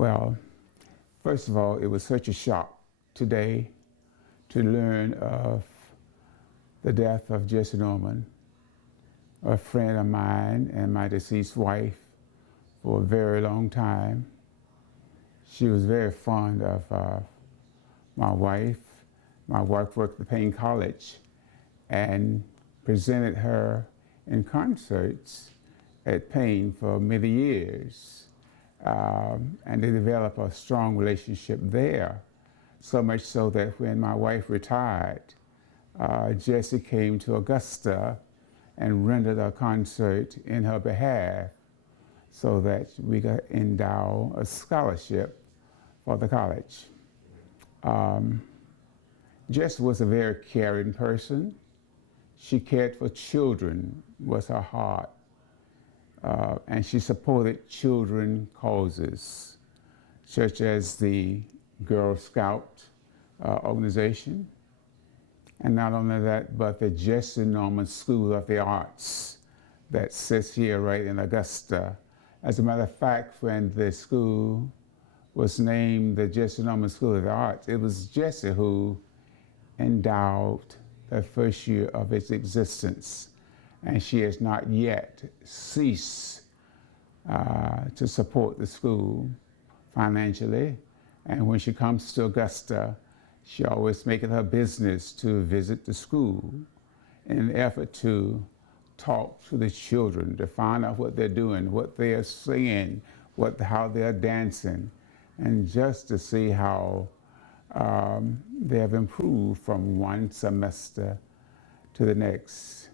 Well, first of all, it was such a shock today to learn of the death of Jesse Norman, a friend of mine and my deceased wife for a very long time. She was very fond of my wife. My wife worked at Payne College and presented her in concerts at Payne for many years. And they developed a strong relationship there, so much so that when my wife retired, Jesse came to Augusta and rendered a concert in her behalf so that we could endow a scholarship for the college. Jess was a very caring person. She cared for children, was her heart, and she supported children causes, such as the Girl Scout organization, and not only that, but the Jesse Norman School of the Arts that sits here right in Augusta. As a matter of fact, when the school was named the Jesse Norman School of the Arts, it was Jesse who endowed the first year of its existence. And she has not yet ceased to support the school financially. And when she comes to Augusta, she always makes it her business to visit the school in an effort to talk to the children, to find out what they're doing, what they're singing, how they're dancing, and just to see how they have improved from one semester to the next.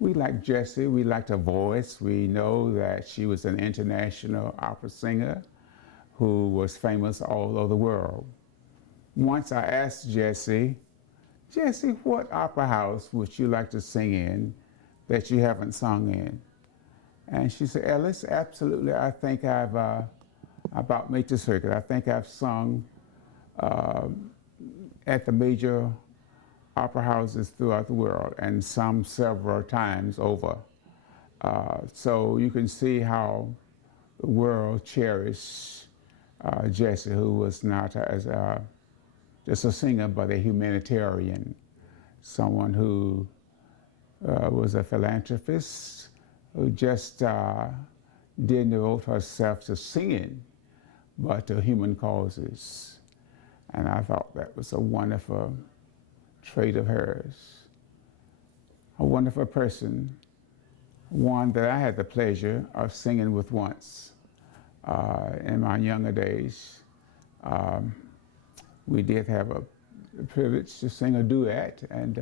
We like Jessie, we liked her voice. We know that she was an international opera singer who was famous all over the world. Once I asked Jessie, what opera house would you like to sing in that you haven't sung in? And she said, Ellis, absolutely, I think I've about made the circuit. I think I've sung at the major opera houses throughout the world, and some several times over. So you can see how the world cherished Jesse, who was not just a singer, but a humanitarian, someone who was a philanthropist, who just didn't devote herself to singing, but to human causes. And I thought that was a wonderful trait of hers. A wonderful person, one that I had the pleasure of singing with once in my younger days. We did have a privilege to sing a duet, and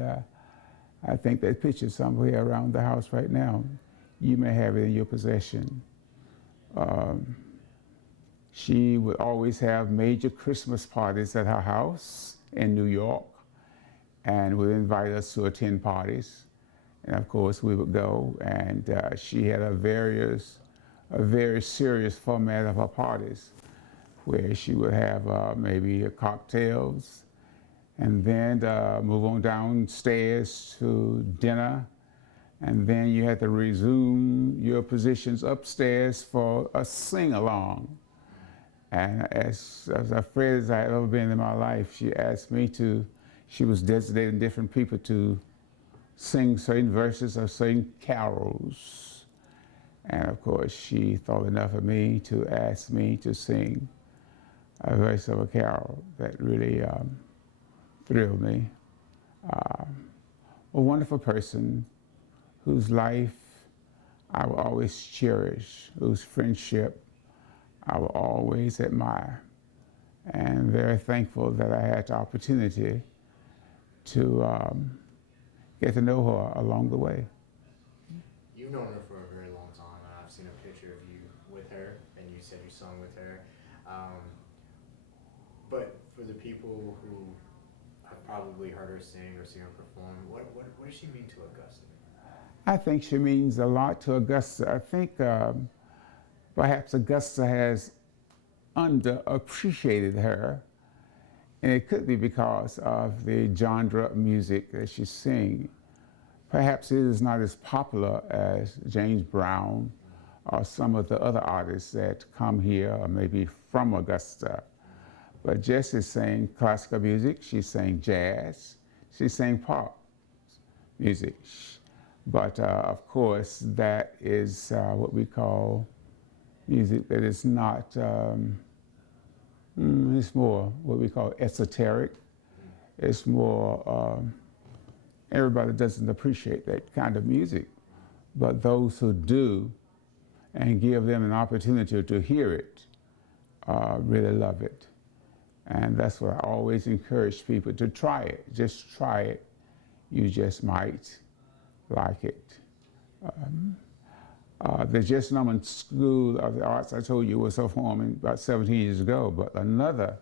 I think that picture's somewhere around the house right now. You may have it in your possession. She would always have major Christmas parties at her house in New York and would invite us to attend parties. And of course we would go, and she had a very serious format of her parties where she would have maybe cocktails and then move on downstairs to dinner. And then you had to resume your positions upstairs for a sing-along. And as afraid as I had ever been in my life, she asked me to, she was designating different people to sing certain verses or certain carols. And of course, she thought enough of me to ask me to sing a verse of a carol that really thrilled me. A wonderful person whose life I will always cherish, whose friendship I will always admire, and very thankful that I had the opportunity to get to know her along the way. You've known her for a very long time, and I've seen a picture of you with her, and you said you sung with her. But for the people who have probably heard her sing or seen her perform, what does she mean to Augusta? I think she means a lot to Augusta. I think perhaps Augusta has underappreciated her, and it could be because of the genre of music that she sings. Perhaps it is not as popular as James Brown are some of the other artists that come here or maybe from Augusta. But Jessie sang classical music, she sang jazz, she sang pop music. But of course, that is what we call music that is not, it's more what we call esoteric. It's more, everybody doesn't appreciate that kind of music. But those who do and give them an opportunity to hear it really love it. And that's what I always encourage people to try it. Just try it. You just might like it. The Jesse Norman School of the Arts, I told you, was formed about 17 years ago, but another,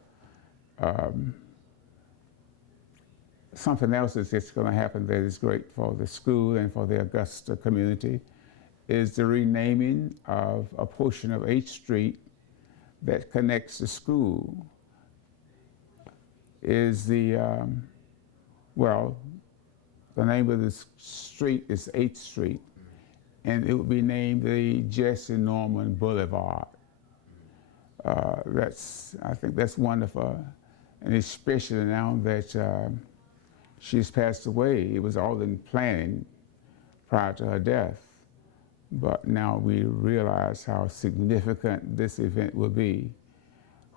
something else is just going to happen that is great for the school and for the Augusta community is the renaming of a portion of 8th Street that connects the school. Is the, well, the name of the street is 8th Street, and it will be named the Jesse Norman Boulevard. I think that's wonderful, and especially now that she's passed away. It was all in planning prior to her death, but now we realize how significant this event will be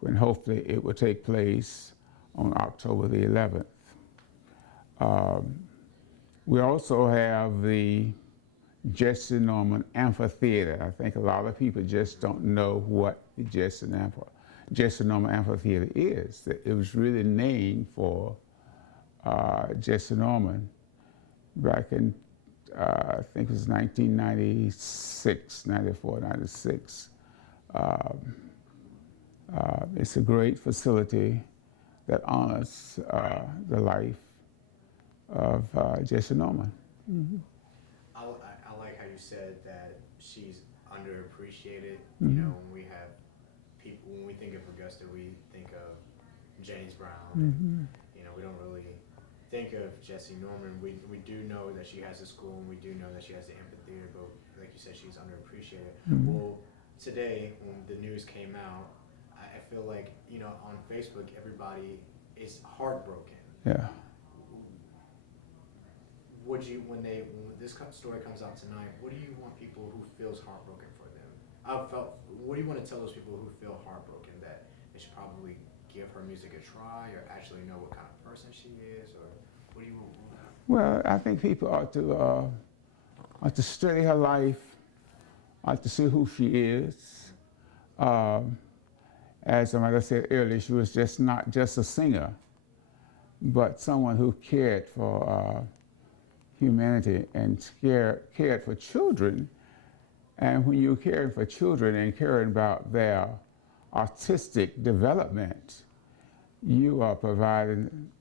when hopefully it will take place on October the 11th. We also have the Jesse Norman Amphitheater. I think a lot of people just don't know what the Jesse Norman Amphitheater is. It was really named for Jesse Norman back in, I think it was 1996, 94, 96. It's a great facility that honors the life of Jesse Norman. Mm-hmm. I like how you said that she's underappreciated. Mm-hmm. You know, when we have people, when we think of Augusta, we think of James Brown. Mm-hmm. You know, we don't really think of Jesse Norman. We do know that she has a school, and we do know that she has the amphitheater, but like you said, she's underappreciated. Mm-hmm. Well, today, when the news came out, I feel like, you know, on Facebook, everybody is heartbroken. Yeah. Would you, when this story comes out tonight, what do you want people who feels heartbroken for them? What do you want to tell those people who feel heartbroken that they should probably give her music a try, or actually know what kind of person she is, or what do you want? Well, I think people ought to study her life, ought to see who she is. As I said earlier, she was just not just a singer, but someone who cared for humanity and cared for children. And when you're caring for children and caring about their artistic development, you are providing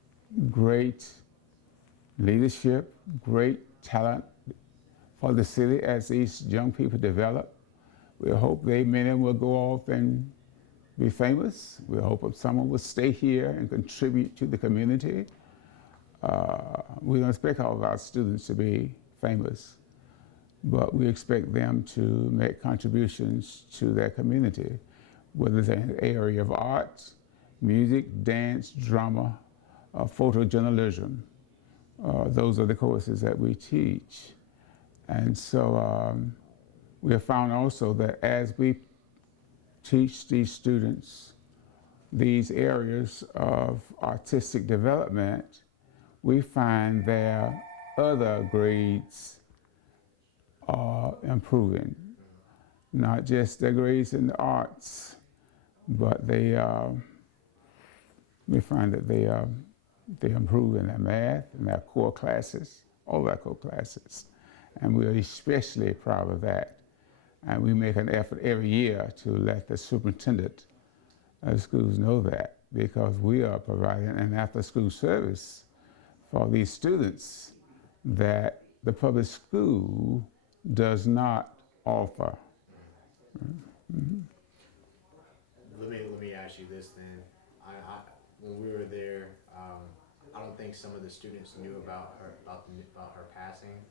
great leadership, great talent for the city as these young people develop. We hope many of them will go off and be famous. We hope that someone will stay here and contribute to the community. We don't expect all of our students to be famous, but we expect them to make contributions to their community, whether it's in the area of arts, music, dance, drama, photojournalism. Those are the courses that we teach. And so we have found also that as we teach these students these areas of artistic development, we find their other grades are improving. Not just their grades in the arts, but we find that they improve in their math and their core classes, all their core classes. And we're especially proud of that. And we make an effort every year to let the superintendent of schools know that, because we are providing an after-school service for these students that the public school does not offer. Mm-hmm. Let me ask you this then. When we were there, I don't think some of the students knew about her passing.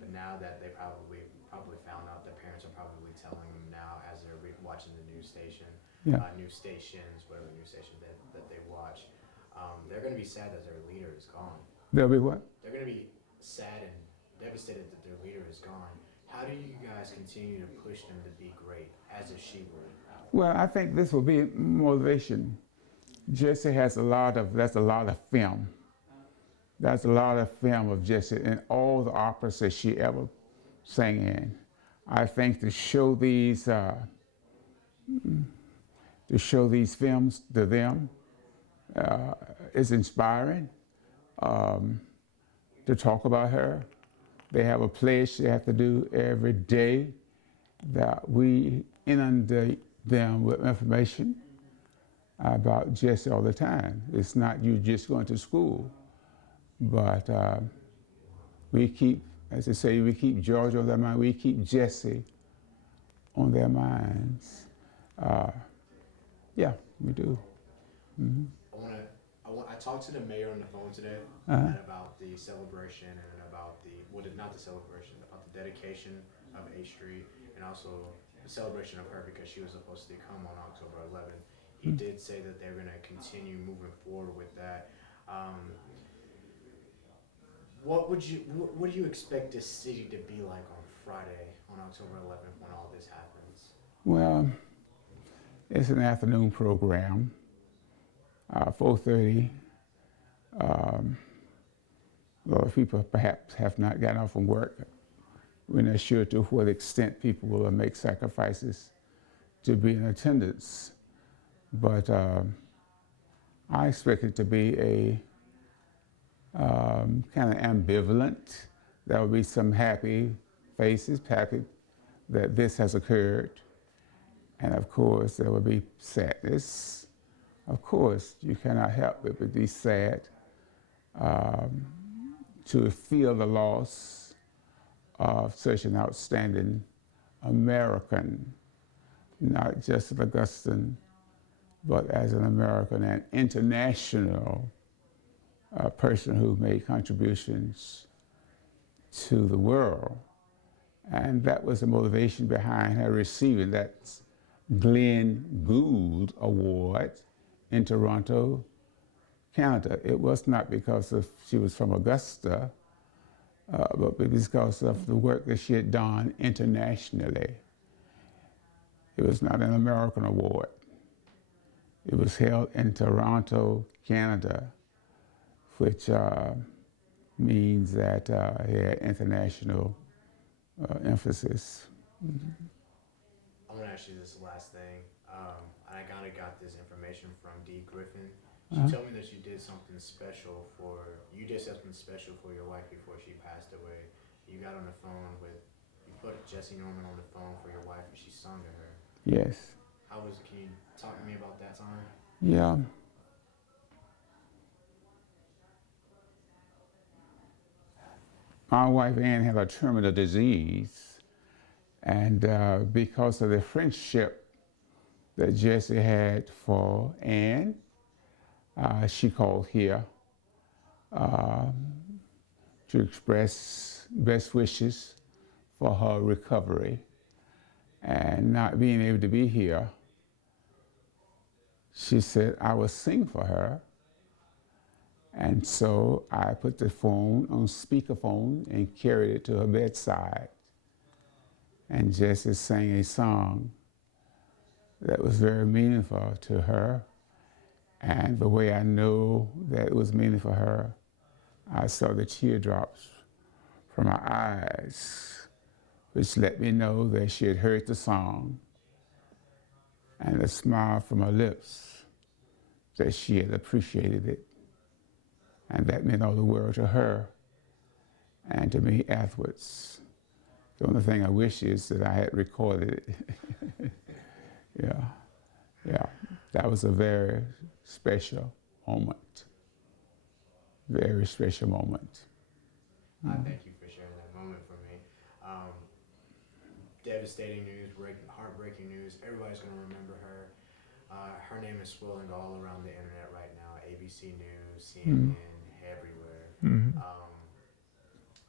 But now that they probably found out, the parents are probably telling them now as they're watching the news station, Yeah. news stations, whatever news station that they watch, they're going to be sad that their leader is gone. They'll be what? They're going to be sad and devastated that their leader is gone. How do you guys continue to push them to be great, as if she would? Well, I think this will be motivation. Jessie has that's a lot of film. That's a lot of film of Jessie and all the operas that she ever sang in. I think to show these films to them is inspiring. To talk about her, they have a pledge they have to do every day that we inundate them with information about Jessie all the time. It's not you just going to school, but we keep, as I say, we keep Georgia on their mind. We keep Jessie on their minds. Yeah, we do. Mm-hmm. I talked to the mayor on the phone today about the celebration and about not the celebration, about the dedication of A Street and also the celebration of her because she was supposed to come on October 11th. He did say that they're going to continue moving forward with that. What do you expect this city to be like on Friday, on October 11th, when all this happens? Well, it's an afternoon program, 4:30. A lot of people perhaps have not gotten off from work. We're not sure to what extent people will make sacrifices to be in attendance. But I expect it to be a kind of ambivalent. There will be some happy faces, happy that this has occurred. And of course, there will be sadness. Of course, you cannot help but be sad to feel the loss of such an outstanding American, not just an Augustan, but as an American and international person who made contributions to the world. And that was the motivation behind her receiving that Glenn Gould Award in Toronto, Canada. It was not because she was from Augusta, but because of the work that she had done internationally. It was not an American award. It was held in Toronto, Canada, which means that it had international emphasis. Mm-hmm. I'm gonna ask you this last thing. I kind of got this information from Dee Griffin. She told me that you did something special for your wife before she passed away. You got on the phone you put Jessie Norman on the phone for your wife and she sung to her. Yes. Can you talk to me about that time? Yeah. My wife Ann had a terminal disease, and because of the friendship that Jessie had for Ann, she called here to express best wishes for her recovery. And not being able to be here, she said I would sing for her. And so I put the phone on speakerphone and carried it to her bedside. And Jessie sang a song that was very meaningful to her. And the way I know that it was meaningful for her, I saw the teardrops from her eyes, which let me know that she had heard the song, and a smile from her lips that she had appreciated it. And that meant all the world to her and to me afterwards. The only thing I wish is that I had recorded it. Yeah. That was a very special moment. Very special moment. I thank you for sharing that moment for me. Devastating news, heartbreaking news. Everybody's going to remember her. Her name is swirling all around the internet right now. ABC News, CNN, everywhere. Mm-hmm.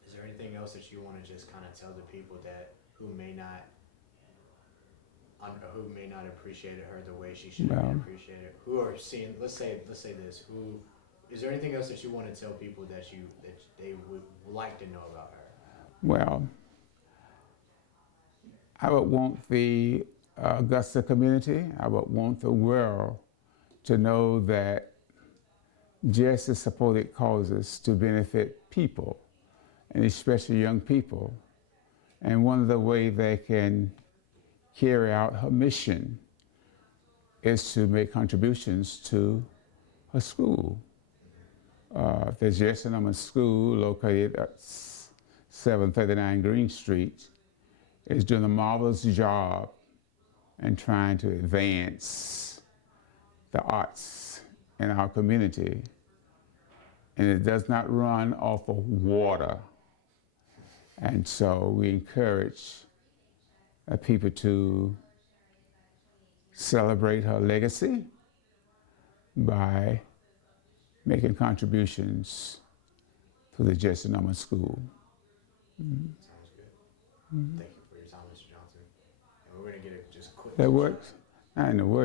Is there anything else that you want to just kind of tell the people that who may not appreciate her the way she should have been appreciated, who are seeing, let's say this, who, is there anything else that you want to tell people that they would like to know about her? Well, I would want the Augusta community, I would want the world to know that Jessie supported causes to benefit people, and especially young people. And one of the ways they can carry out her mission is to make contributions to her school. The Jessie Norman School, located at 739 Green Street, is doing a marvelous job in trying to advance the arts in our community. And it does not run off of water. And so we encourage people to celebrate her legacy by making contributions to the Jessie Norman School. Sounds good. Thank you for your time, Mr. Johnson. And we're going to get a just quick. That works? I know what.